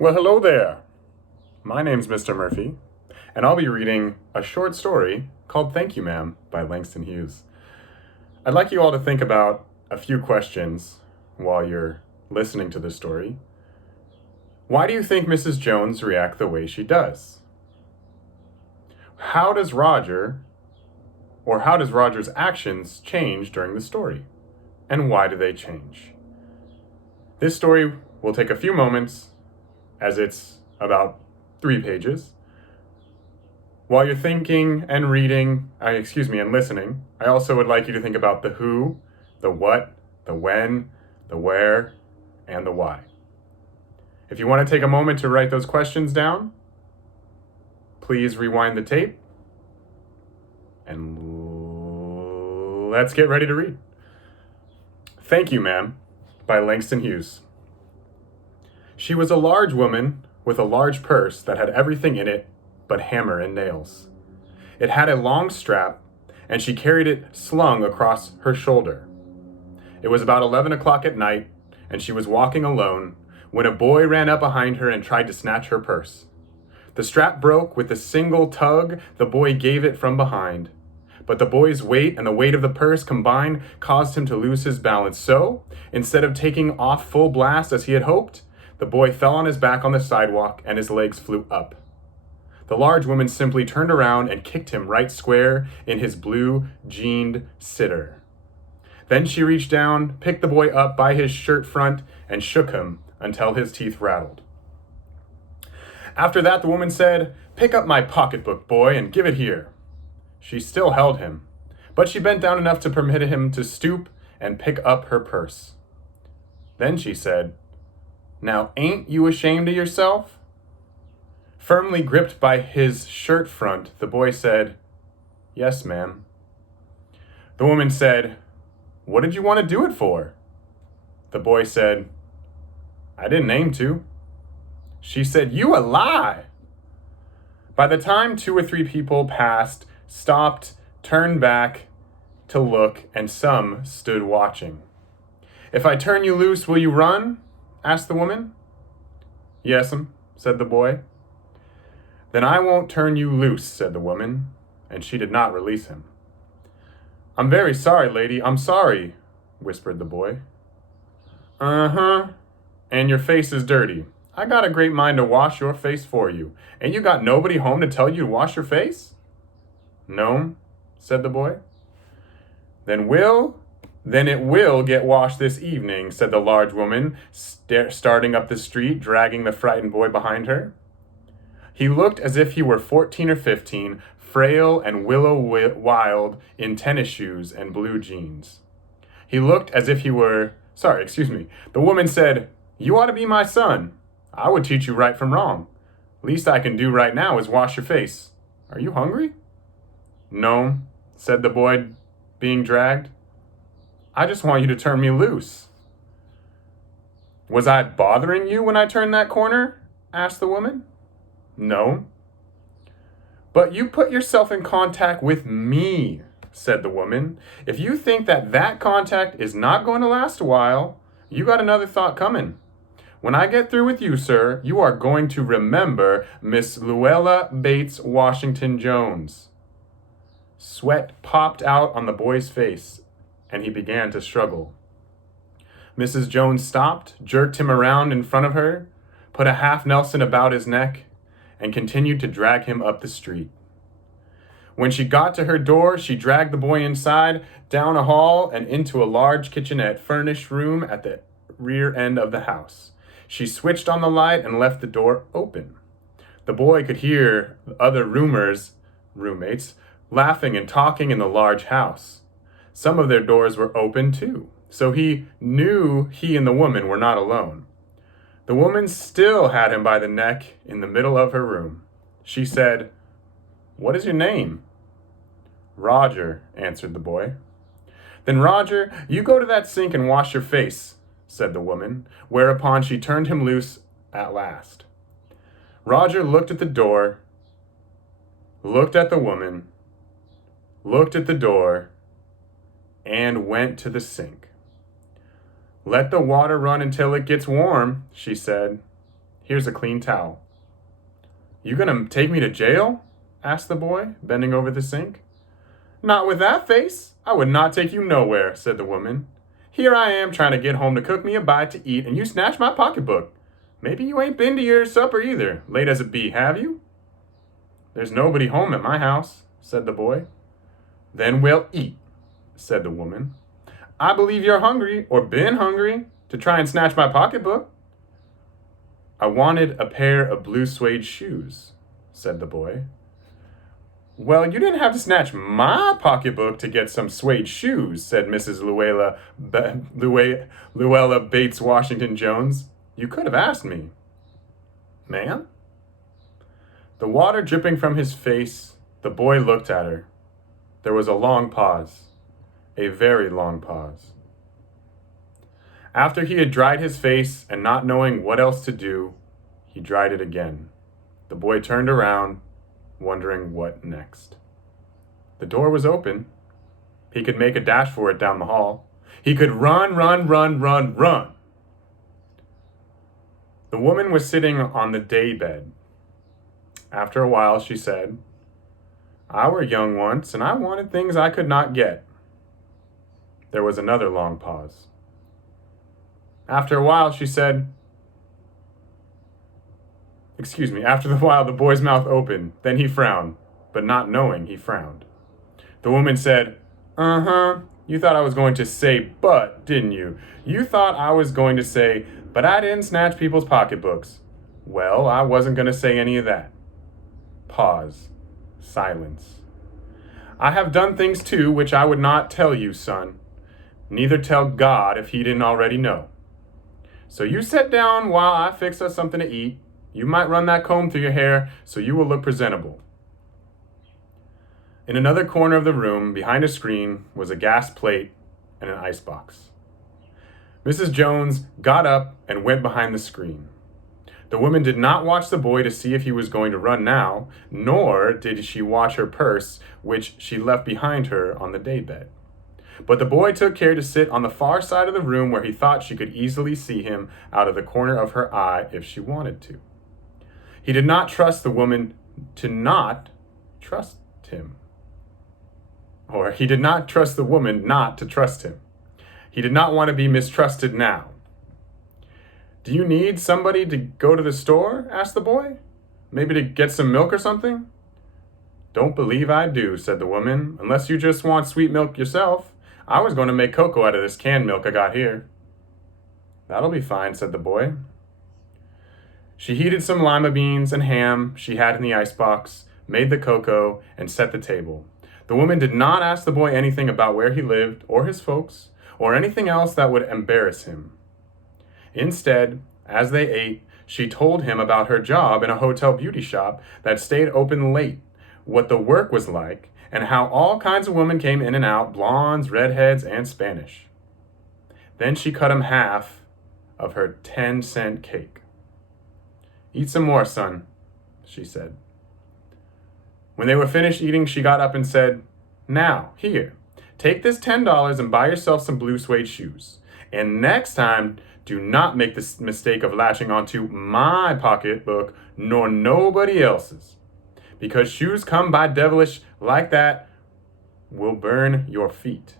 Well, hello there. My name's Mr. Murphy, and I'll be reading a short story called Thank You, Ma'am by Langston Hughes. I'd like you all to think about a few questions while you're listening to this story. Why do you think Mrs. Jones reacts the way she does? How does Roger's actions change during the story? And why do they change? This story will take a few moments, as it's about 3 pages. While you're thinking and reading, and listening, I also would like you to think about the who, the what, the when, the where, and the why. If you want to take a moment to write those questions down, please rewind the tape, and let's get ready to read. Thank You, Ma'am by Langston Hughes. She was a large woman with a large purse that had everything in it but hammer and nails. It had a long strap, and she carried it slung across her shoulder. It was about 11 o'clock at night, and she was walking alone when a boy ran up behind her and tried to snatch her purse. The strap broke with a single tug the boy gave it from behind. But the boy's weight and the weight of the purse combined caused him to lose his balance. So, instead of taking off full blast as he had hoped, the boy fell on his back on the sidewalk and his legs flew up. The large woman simply turned around and kicked him right square in his blue jeaned sitter. Then she reached down, picked the boy up by his shirt front, and shook him until his teeth rattled. After that, the woman said, "Pick up my pocketbook, boy, and give it here." She still held him, but she bent down enough to permit him to stoop and pick up her purse. Then she said, "Now ain't you ashamed of yourself?" Firmly gripped by his shirt front, the boy said, "Yes, ma'am." The woman said, "What did you want to do it for?" The boy said, "I didn't aim to." She said, "You a lie." By the time 2 or 3 people passed, stopped, turned back to look, and some stood watching. "If I turn you loose, will you run?" asked the woman. "Yes'm," said the boy. "Then I won't turn you loose," said the woman, and she did not release him. "I'm very sorry, lady, I'm sorry," whispered the boy. "Uh-huh, and your face is dirty. I got a great mind to wash your face for you. Ain't you got nobody home to tell you to wash your face?" "No," said the boy. Then it will get washed this evening," said the large woman, starting up the street, dragging the frightened boy behind her. He looked as if he were 14 or 15, frail and wild in tennis shoes and blue jeans. He looked as if he were... The woman said, "You ought to be my son. I would teach you right from wrong. Least I can do right now is wash your face. Are you hungry?" "No," said the boy, being dragged. "I just want you to turn me loose." "Was I bothering you when I turned that corner?" asked the woman. "No." "But you put yourself in contact with me," said the woman. "If you think that contact is not going to last a while, you got another thought coming. When I get through with you, sir, you are going to remember Miss Luella Bates Washington Jones." Sweat popped out on the boy's face, and he began to struggle. Mrs. Jones stopped, jerked him around in front of her, put a half Nelson about his neck, and continued to drag him up the street. When she got to her door, she dragged the boy inside, down a hall, and into a large kitchenette furnished room at the rear end of the house. She switched on the light and left the door open. The boy could hear other roommates, laughing and talking in the large house. Some of their doors were open too, so he knew he and the woman were not alone. The woman still had him by the neck in the middle of her room. She said, "What is your name?" "Roger," answered the boy. "Then, Roger, you go to that sink and wash your face," said the woman, whereupon she turned him loose at last. Roger looked at the door, looked at the woman, looked at the door, and went to the sink. "Let the water run until it gets warm," she said. Here's a clean towel." "You gonna take me to jail?" asked the boy, bending over the sink. "Not with that face. I would not take you nowhere," said the woman. "Here I am trying to get home to cook me a bite to eat, and you snatch my pocketbook. Maybe you ain't been to your supper either, late as it be, have you?" "There's nobody home at my house," said the boy. "Then we'll eat," said the woman. "I believe you're hungry, or been hungry, to try and snatch my pocketbook." "I wanted a pair of blue suede shoes," said the boy. "Well, you didn't have to snatch my pocketbook to get some suede shoes," said Mrs. Luella Bates Washington Jones. "You could have asked me." "Ma'am?" The water dripping from his face, the boy looked at her. There was a long pause, a very long pause. After he had dried his face and not knowing what else to do, he dried it again. The boy turned around, wondering what next. The door was open. He could make a dash for it down the hall. He could run, run, run, run, run. The woman was sitting on the day bed. After a while, she said, "I were young once, and I wanted things I could not get." There was another long pause. After a while, she said, after a while, the boy's mouth opened. Then he frowned, but not knowing he frowned. The woman said, "Uh-huh, you thought I was going to say but, didn't you? You thought I was going to say, but I didn't snatch people's pocketbooks. Well, I wasn't going to say any of that." Pause. Silence. "I have done things too which I would not tell you, son. Neither tell God if he didn't already know. So you sit down while I fix us something to eat. You might run that comb through your hair so you will look presentable." In another corner of the room, behind a screen, was a gas plate and an icebox. Mrs. Jones got up and went behind the screen. The woman did not watch the boy to see if he was going to run now, nor did she watch her purse, which she left behind her on the daybed. But the boy took care to sit on the far side of the room where he thought she could easily see him out of the corner of her eye if she wanted to. He did not trust the woman to not trust him. Or he did not trust the woman not to trust him. He did not want to be mistrusted now. "Do you need somebody to go to the store?" asked the boy. "Maybe to get some milk or something?" "Don't believe I do," said the woman, "unless you just want sweet milk yourself. I was going to make cocoa out of this canned milk I got here." "That'll be fine," said the boy. She heated some lima beans and ham she had in the icebox, made the cocoa, and set the table. The woman did not ask the boy anything about where he lived, or his folks, or anything else that would embarrass him. Instead, as they ate, she told him about her job in a hotel beauty shop that stayed open late, what the work was like, and how all kinds of women came in and out, blondes, redheads, and Spanish. Then she cut him half of her 10-cent cake. "Eat some more, son," she said. When they were finished eating, she got up and said, "Now, here, take this $10 and buy yourself some blue suede shoes. And next time, do not make the mistake of latching onto my pocketbook nor nobody else's. Because shoes come by devilish like that will burn your feet.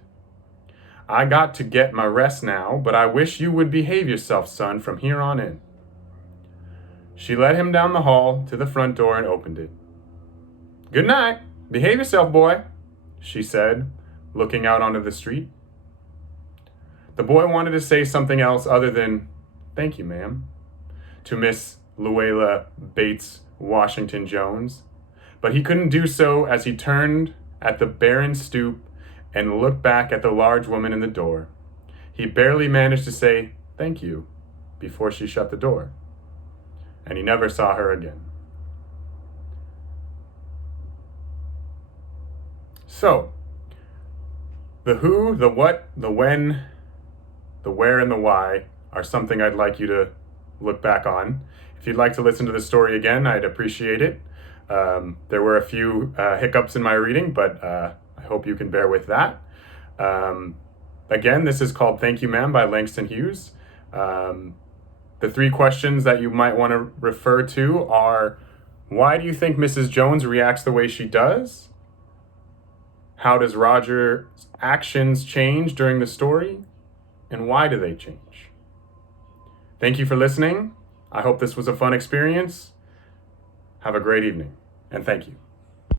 I got to get my rest now, but I wish you would behave yourself, son, from here on in." She led him down the hall to the front door and opened it. "Good night. Behave yourself, boy," she said, looking out onto the street. The boy wanted to say something else other than, "Thank you, ma'am," to Miss Luella Bates Washington Jones, but he couldn't do so as he turned at the barren stoop and looked back at the large woman in the door. He barely managed to say, "Thank you," before she shut the door, and he never saw her again. So, the who, the what, the when, the where, and the why are something I'd like you to look back on. If you'd like to listen to the story again, I'd appreciate it. There were a few hiccups in my reading, but I hope you can bear with that. Again, this is called Thank You Ma'am by Langston Hughes. The 3 questions that you might want to refer to are, why do you think Mrs. Jones reacts the way she does? How does Roger's actions change during the story? And why do they change? Thank you for listening. I hope this was a fun experience. Have a great evening, and thank you.